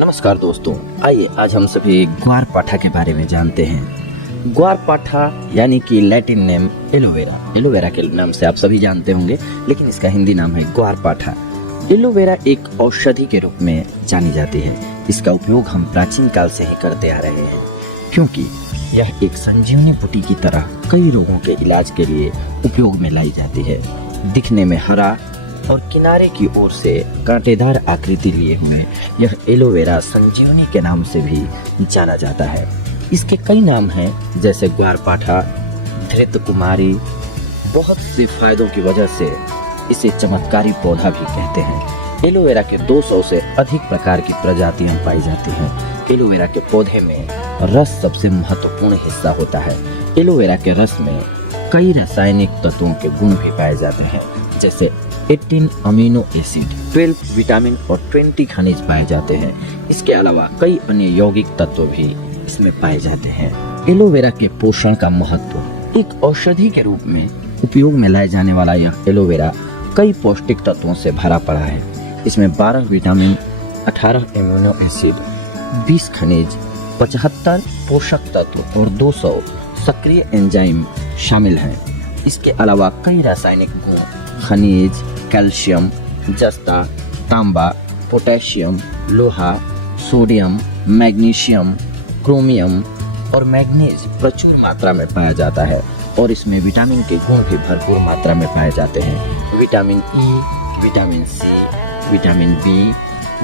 नमस्कार दोस्तों, आइए आज हम सभी ग्वारपाठा के बारे में जानते हैं। ग्वारपाठा यानी कि लैटिन नेम एलोवेरा। एलोवेरा के नाम से आप सभी जानते होंगे, लेकिन इसका हिंदी नाम है ग्वारपाठा। एलोवेरा एक औषधि के रूप में जानी जाती है। इसका उपयोग हम प्राचीन काल से ही करते आ रहे हैं, क्योंकि यह एक संजीवनी बूटी की तरह कई रोगों के इलाज के लिए उपयोग में लाई जाती है। दिखने में हरा और किनारे की ओर से कांटेदार आकृति लिए हुए यह एलोवेरा संजीवनी के नाम से भी जाना जाता है। इसके कई नाम हैं, जैसे ग्वारपाठा, धृत कुमारी। बहुत से फायदों की वजह से इसे चमत्कारी पौधा भी कहते हैं। एलोवेरा के 200 से अधिक प्रकार की प्रजातियां पाई जाती हैं। एलोवेरा के पौधे में रस सबसे महत्वपूर्ण हिस्सा होता है। एलोवेरा के रस में कई रासायनिक तत्वों के गुण भी पाए जाते हैं, जैसे 18 अमीनो एसिड, 12 विटामिन और 20 खनिज पाए जाते हैं। इसके अलावा कई अन्य यौगिक तत्व भी इसमें पाए जाते हैं। एलोवेरा के पोषण का महत्व। एक औषधि के रूप में उपयोग में लाए जाने वाला यह एलोवेरा कई पौष्टिक तत्वों से भरा पड़ा है। इसमें 12 विटामिन, 18 अमीनो एसिड, 20 खनिज, 75 पोषक तत्व और 200 सक्रिय एंजाइम शामिल हैं। इसके अलावा कई रासायनिक गुण, खनिज, कैल्शियम, जस्ता, तांबा, पोटेशियम, लोहा, सोडियम, मैग्नीशियम, क्रोमियम और मैग्नीज प्रचुर मात्रा में पाया जाता है। और इसमें विटामिन के गुण भी भरपूर मात्रा में पाए जाते हैं। Vitamin E, vitamin C, vitamin B,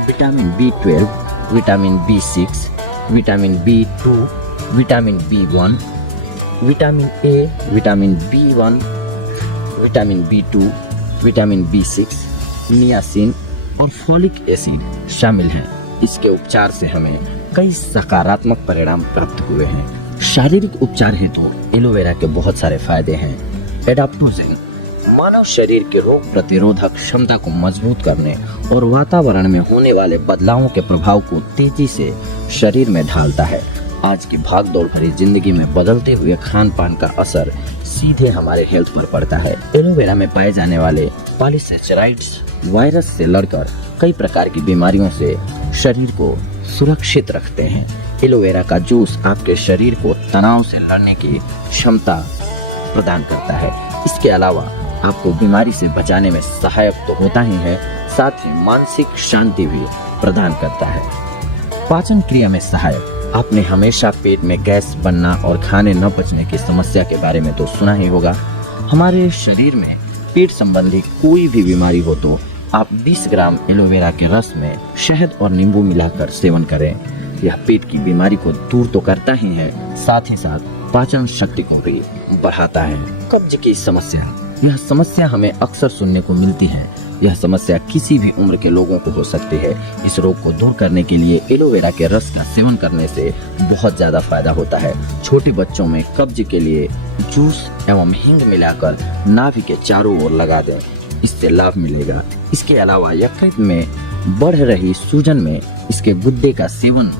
vitamin B12, vitamin B6, vitamin B2, vitamin B1, vitamin A, vitamin B1, vitamin B2, vitamin B6, niacin और फोलिक एसिड शामिल हैं। इसके उपचार से हमें कई सकारात्मक परिणाम प्राप्त हुए हैं। शारीरिक उपचार हेतु एलोवेरा के बहुत सारे फायदे हैं। एडाप्टोजेन मानव शरीर के रोग प्रतिरोधक क्षमता को मजबूत करने और वातावरण में होने वाले बदलावों के प्रभाव को तेजी से शरीर में ढालता है। आज की भागदौड़ भरी जिंदगी में बदलते हुए खान पान का असर सीधे हमारे हेल्थ पर पड़ता है। एलोवेरा में पाए जाने वाले पॉलीसैचराइड्स वायरस से लड़कर कई प्रकार की बीमारियों से शरीर को सुरक्षित रखते हैं। एलोवेरा का जूस आपके शरीर को तनाव से लड़ने की क्षमता प्रदान करता है। इसके अलावा आपको बीमारी से बचाने में सहायक तो होता ही है, साथ ही मानसिक शांति भी प्रदान करता है। पाचन क्रिया में सहायक। आपने हमेशा पेट में गैस बनना और खाने न पचने की समस्या के बारे में तो सुना ही होगा। हमारे शरीर में पेट संबंधी कोई भी बीमारी हो तो आप 20 ग्राम एलोवेरा के रस में शहद और नींबू मिलाकर सेवन करें। यह पेट की बीमारी को दूर तो करता ही है, साथ ही साथ पाचन शक्ति को भी बढ़ाता है। कब्ज की समस्या। यह समस्या हमें अक्सर सुनने को मिलती है। यह समस्या किसी भी उम्र के लोगों को हो सकती है। इस रोग को दूर करने के लिए एलोवेरा के रस का सेवन करने से बहुत ज्यादा फायदा होता है। छोटे बच्चों में कब्ज के लिए जूस एवं हींग मिलाकर नाभि के चारों ओर लगा दें, इससे लाभ मिलेगा। इसके अलावा यकृत में बढ़ रही सूजन में इसके गुद्दे का सेवन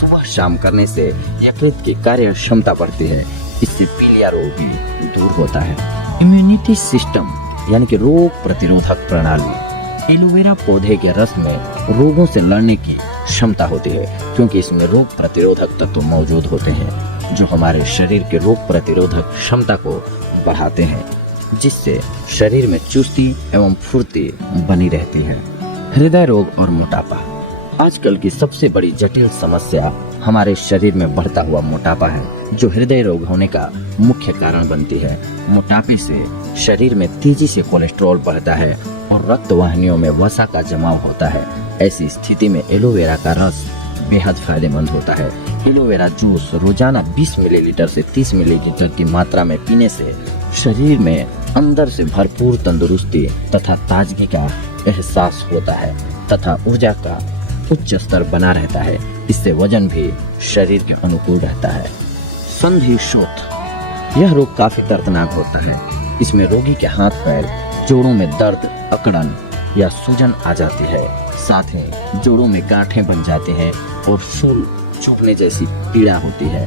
सुबह शाम करने से यकृत की कार्य क्षमता बढ़ती है। इससे पीलिया रोग भी दूर होता है। इम्यूनिटी सिस्टम यानी कि रोग प्रतिरोधक प्रणाली। एलोवेरा पौधे के रस में रोगों से लड़ने की क्षमता होती है, क्योंकि इसमें रोग प्रतिरोधक तत्व मौजूद होते हैं जो हमारे शरीर के रोग प्रतिरोधक क्षमता को बढ़ाते हैं, जिससे शरीर में चुस्ती एवं फुर्ती बनी रहती है। हृदय रोग और मोटापा। आजकल की सबसे बड़ी जटिल समस्या हमारे शरीर में बढ़ता हुआ मोटापा है, जो हृदय रोग होने का मुख्य कारण बनती है। मोटापे से शरीर में तेजी से कोलेस्ट्रॉल बढ़ता है और रक्त वाहिनियों में वसा का जमाव होता है। ऐसी स्थिति में एलोवेरा का रस बेहद फायदेमंद होता है। एलोवेरा जूस रोजाना 20 मिलीलीटर से 30 मिलीलीटर की मात्रा में पीने से शरीर में अंदर से भरपूर तंदुरुस्ती तथा ताजगी का एहसास होता है तथा ऊर्जा का उच्च स्तर बना रहता है। इससे वजन भी शरीर के अनुकूल रहता है। संधि शोथ। यह रोग काफी दर्दनाक होता है। इसमें रोगी के हाथ पैर, जोड़ों में दर्द, अकड़न या सूजन आ जाती है। साथ ही जोड़ों में गांठें बन जाती हैं और सूल चुभने जैसी पीड़ा होती है।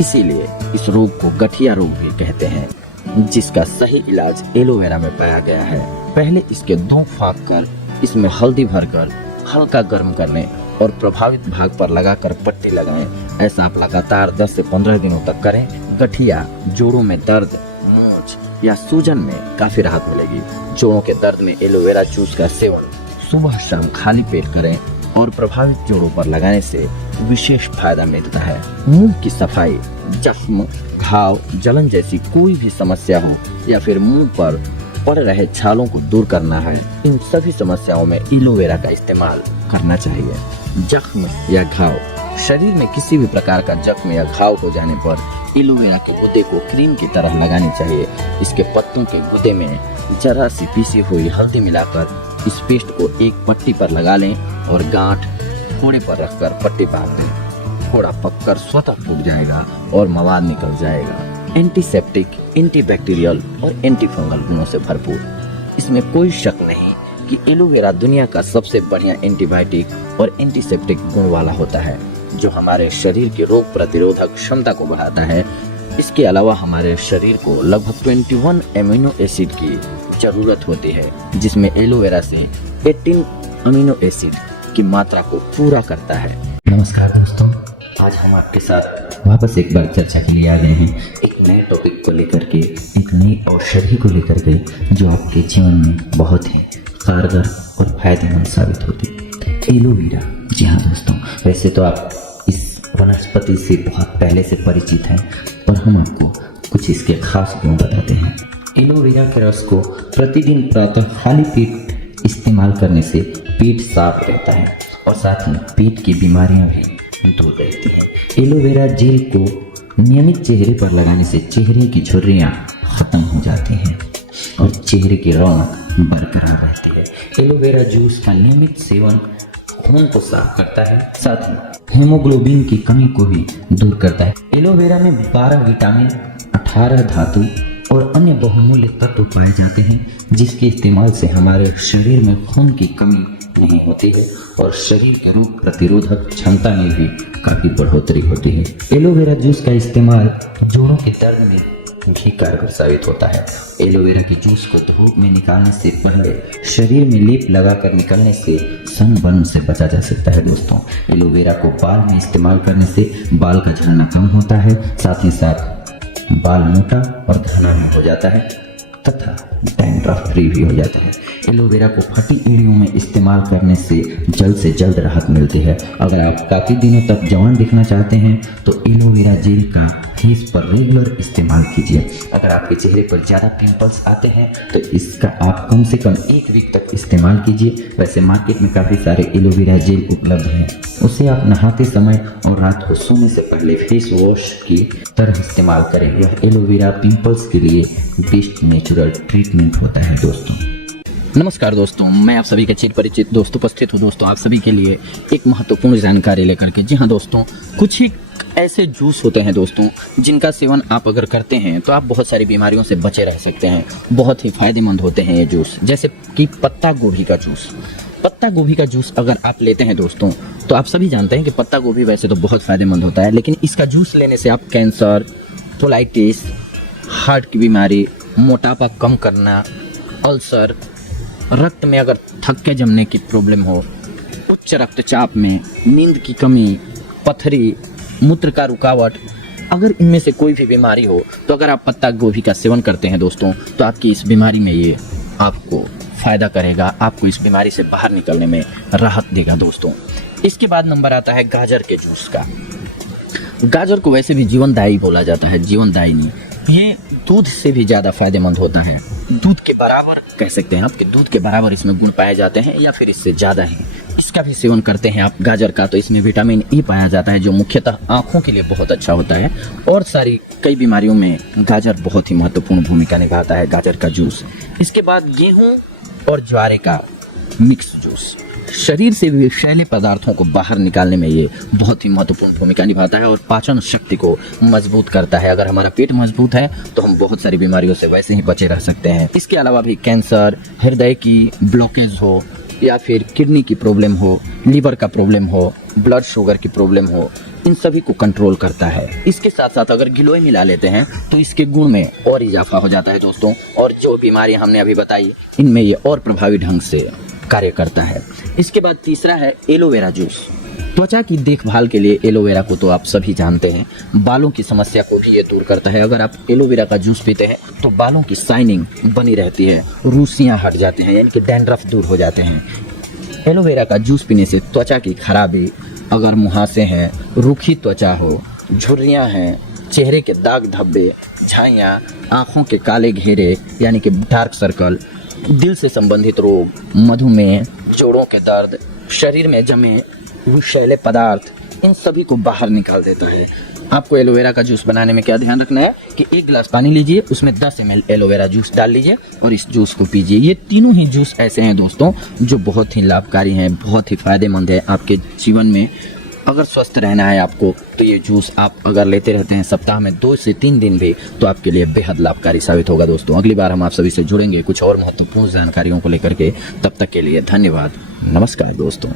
इसीलिए इस रोग को गठिया रोग भी कहते हैं, जिसका सही इलाज एलोवेरा में पाया गया है। पहले इसके 2 फाँक कर इसमें हल्दी भरकर हल्का गर्म करने और प्रभावित भाग पर लगाकर पट्टी लगाएं। ऐसा आप लगातार 10 से 15 दिनों तक करें। गठिया, जोड़ों में दर्द, मूंछ या सूजन में काफी राहत मिलेगी। जोड़ों के दर्द में एलोवेरा जूस का सेवन सुबह शाम खाली पेट करें और प्रभावित जोड़ों पर लगाने से विशेष फायदा मिलता है। मुंह की सफाई, जख्म, घाव, जलन जैसी कोई भी समस्या हो या फिर मुंह पर पड़ रहे छालों को दूर करना है, इन सभी समस्याओं में एलोवेरा का इस्तेमाल करना चाहिए। जख्म या घाव, शरीर में किसी भी प्रकार का जख्म या घाव हो जाने पर एलोवेरा के गुदे को क्रीम की तरह लगानी चाहिए। इसके पत्तों के गुदे में जरा सी पीसी हुई हल्दी मिलाकर इस पेस्ट को एक पट्टी पर लगा लें और गांठ फोड़े पर रखकर पट्टी बांध लें। फोड़ा पककर स्वतः फूट जाएगा और मवाद निकल जाएगा। एंटीसेप्टिक, एंटीबैक्टीरियल और एंटीफंगल गुणों से भरपूर। इसमें कोई शक नहीं कि एलोवेरा दुनिया का सबसे बढ़िया एंटीबायोटिक और एंटीसेप्टिक गुण वाला होता है, जो हमारे शरीर की रोग प्रतिरोधक क्षमता को बढ़ाता है। इसके अलावा हमारे शरीर को लगभग 21 एमिनो एसिड की जरूरत होती है, जिसमें एलोवेरा से 18 अमीनो एसिड की मात्रा को पूरा करता है। नमस्कार दोस्तों, आज हम आपके साथ वापस एक बार चर्चा के लिए आ गए हैं एक नए टॉपिक को लेकर के, एक नई औषधि को लेकर के, जो आपके जीवन में बहुत ही कारगर और फायदेमंद साबित होती है, एलोवेरा। जी हाँ दोस्तों, वैसे तो आप इस वनस्पति से बहुत पहले से परिचित हैं, पर हम आपको कुछ इसके खास गुण बताते हैं। एलोवेरा के रस को प्रतिदिन प्रातः खाली पेट इस्तेमाल करने से पेट साफ रहता है और साथ ही पेट की बीमारियां भी दूर रहती हैं। एलोवेरा जेल को नियमित चेहरे पर लगाने से चेहरे की झुर्रियां खत्म हो जाती हैं और चेहरे की रौनक बरकरार रहती है। एलोवेरा जूस का नियमित सेवन खून को साफ करता है, साथ ही हेमोग्लोबिन की कमी को भी दूर करता है। एलोवेरा में 12 विटामिन, 18 धातु और अन्य बहुमूल्य तत्व पाए जाते हैं, जिसके इस्तेमाल से हमारे शरीर में खून की कमी नहीं होती है और शरीर के रोग प्रतिरोधक क्षमता में भी काफी बढ़ोतरी होती है। एलोवेरा जूस का इस्तेमाल जोड़ों के दर्द में भी कारगर साबित होता है। एलोवेरा के जूस को धूप में निकालने से पहले शरीर में लेप लगाकर निकलने से सनबर्न से बचा जा सकता है। दोस्तों, एलोवेरा को बाल में इस्तेमाल करने से बाल का झड़ना कम होता है, साथ ही साथ बाल मोटा और घना भी हो जाता है तथा डैंड्रफ फ्री भी हो जाते हैं। एलोवेरा को फटी एड़ियों में इस्तेमाल करने से जल्द राहत मिलती है। अगर आप काफ़ी दिनों तक जवान दिखना चाहते हैं तो एलोवेरा जेल का फेस पर रेगुलर इस्तेमाल कीजिए। अगर आपके चेहरे पर ज़्यादा पिंपल्स आते हैं तो इसका आप कम से कम 1 वीक तक इस्तेमाल कीजिए। वैसे मार्केट में काफ़ी सारे एलोवेरा जेल उपलब्ध हैं, उसे आप नहाते समय और रात को सोने से पहले फेस वॉश की तरह इस्तेमाल करें। यह एलोवेरा पिंपल्स के लिए बेस्ट नेचुरल ट्रीटमेंट होता है। दोस्तों नमस्कार दोस्तों, मैं आप सभी के चिर परिचित दोस्त उपस्थित हूँ दोस्तों आप सभी के लिए एक महत्वपूर्ण जानकारी लेकर के। जी हाँ दोस्तों, कुछ ही ऐसे जूस होते हैं दोस्तों जिनका सेवन आप अगर करते हैं तो आप बहुत सारी बीमारियों से बचे रह सकते हैं। बहुत ही फायदेमंद होते हैं ये जूस, जैसे कि पत्ता गोभी का जूस। पत्ता गोभी का जूस अगर आप लेते हैं दोस्तों तो आप सभी जानते हैं कि पत्ता गोभी वैसे तो बहुत फायदेमंद होता है, लेकिन इसका जूस लेने से आप कैंसर, कोलाइटिस, हार्ट की बीमारी, मोटापा कम करना, अल्सर, रक्त में अगर थक्के जमने की प्रॉब्लम हो, उच्च रक्तचाप में, नींद की कमी, पथरी, मूत्र का रुकावट, अगर इनमें से कोई भी बीमारी हो तो अगर आप पत्ता गोभी का सेवन करते हैं दोस्तों तो आपकी इस बीमारी में ये आपको फ़ायदा करेगा, आपको इस बीमारी से बाहर निकलने में राहत देगा दोस्तों। इसके बाद नंबर आता है गाजर के जूस का। गाजर को वैसे भी जीवनदायी बोला जाता है, जीवनदायी नहीं, ये दूध से भी ज़्यादा फायदेमंद होता है। दूध के बराबर कह सकते हैं आप कि दूध के बराबर इसमें गुण पाए जाते हैं या फिर इससे ज़्यादा ही। इसका भी सेवन करते हैं आप गाजर का तो इसमें विटामिन ई पाया जाता है, जो मुख्यतः आँखों के लिए बहुत अच्छा होता है और सारी कई बीमारियों में गाजर बहुत ही महत्वपूर्ण भूमिका निभाता है, गाजर का जूस। इसके बाद गेहूँ और ज्वारे का मिक्स जूस शरीर से विषैले पदार्थों को बाहर निकालने में ये बहुत ही महत्वपूर्ण भूमिका निभाता है और पाचन शक्ति को मजबूत करता है। अगर हमारा पेट मजबूत है तो हम बहुत सारी बीमारियों से वैसे ही बचे रह सकते हैं। इसके अलावा भी कैंसर, हृदय की ब्लॉकेज हो या फिर किडनी की प्रॉब्लम हो, लीवर का प्रॉब्लम हो, ब्लड शुगर की प्रॉब्लम हो, इन सभी को कंट्रोल करता है। इसके साथ साथ अगर गिलोय मिला लेते हैं तो इसके गुण में और इजाफा हो जाता है दोस्तों, और जो बीमारियां हमने अभी बताई इनमें ये और प्रभावी ढंग से कार्य करता है। इसके बाद तीसरा है एलोवेरा जूस। त्वचा की देखभाल के लिए एलोवेरा को तो आप सभी जानते हैं, बालों की समस्या को भी ये दूर करता है। अगर आप एलोवेरा का जूस पीते हैं तो बालों की शाइनिंग बनी रहती है, रूसियाँ हट जाते हैं, यानी कि डैंड्रफ दूर हो जाते हैं। एलोवेरा का जूस पीने से त्वचा की खराबी, अगर मुहासे हैं, रूखी त्वचा हो, झुर्रियाँ हैं, चेहरे के दाग धब्बे, झाइयाँ, आँखों के काले घेरे यानी कि डार्क सर्कल, दिल से संबंधित रोग, मधुमेह, जोड़ों के दर्द, शरीर में जमे विषैले पदार्थ, इन सभी को बाहर निकाल देता है। आपको एलोवेरा का जूस बनाने में क्या ध्यान रखना है कि 1 गिलास पानी लीजिए, उसमें 10 ml एलोवेरा जूस डाल लीजिए और इस जूस को पीजिए। ये तीनों ही जूस ऐसे हैं दोस्तों जो बहुत ही लाभकारी हैं, बहुत ही फायदेमंद है आपके जीवन में। अगर स्वस्थ रहना है आपको तो ये जूस आप अगर लेते रहते हैं सप्ताह में 2 से 3 दिन भी, तो आपके लिए बेहद लाभकारी साबित होगा दोस्तों। अगली बार हम आप सभी से जुड़ेंगे कुछ और महत्वपूर्ण जानकारियों को लेकर के। तब तक के लिए धन्यवाद। नमस्कार दोस्तों।